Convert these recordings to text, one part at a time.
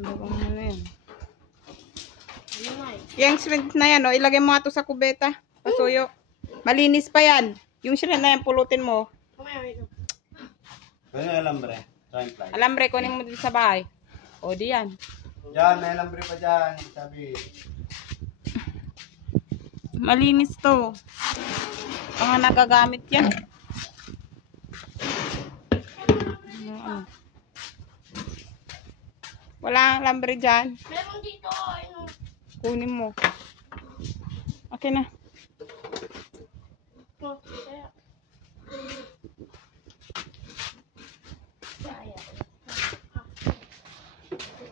Bagong ano yan. Yung shrimp na yan, oh, ilagay mo nga to sa kubeta. Pasuyo. Malinis pa yan. Yung shrimp na yan, pulutin mo. Ano yung alambre? Alambre, kunin mo dito sa bahay. O, di yan. Diyan, may alambre pa dyan. Sabi. Malinis to. Mga nagagamit yan. Ano? Wala alambre dyan. Meron dito. Kunin mo. Okay na.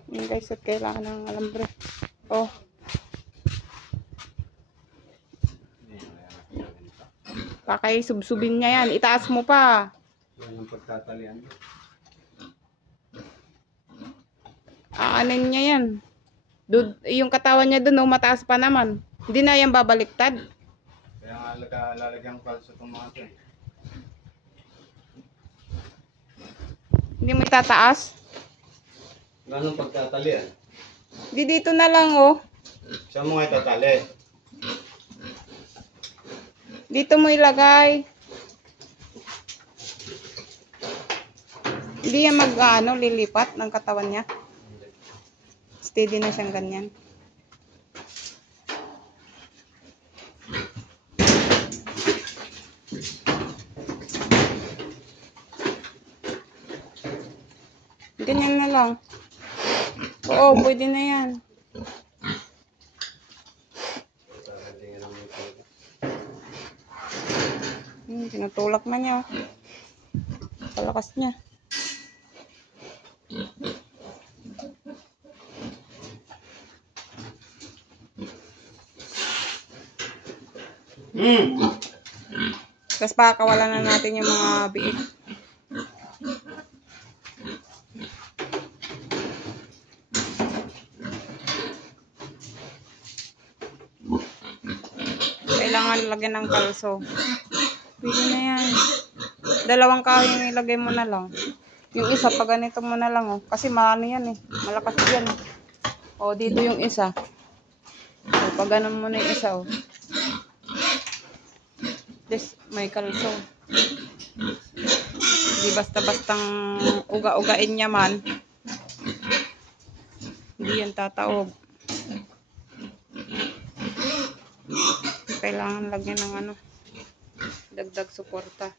Yun guys, at kailangan ng alambre. Oh. Pakay subsubin niya yan. Itaas mo pa. Yan ang pagtatalian. Aanin niya yan. Yung katawan niya dun, oh, mataas pa naman. Hindi na yan babaliktad. Kaya nga lalagyan ko kalso itong mga ito eh. Hindi mo itataas. Ganong pagtatalian? Di dito na lang, oh. Saan mo nga itatali? Dito mo ilagay. Hindi yan lilipat ng katawan niya. Steady na siyang ganyan. Ganyan na lang. Oo, pwede na yan. Tinutulak na niya. Palakas niya. Tapos pakakawalan na natin yung mga biik. Kailangan lagyan ng kalso. Pwede na yan. Dalawang kahoy yung ilagay mo na lang. Yung isa, pag ganito mo na lang, oh. Kasi maano yan eh. Malakas yan. O, dito yung isa. O, pag ganun mo na yung isa, oh. This, may kalso. Hindi basta-bastang uga-ugain niya man. Hindi yan tataob. Kailangan lagyan ng dagdag suporta.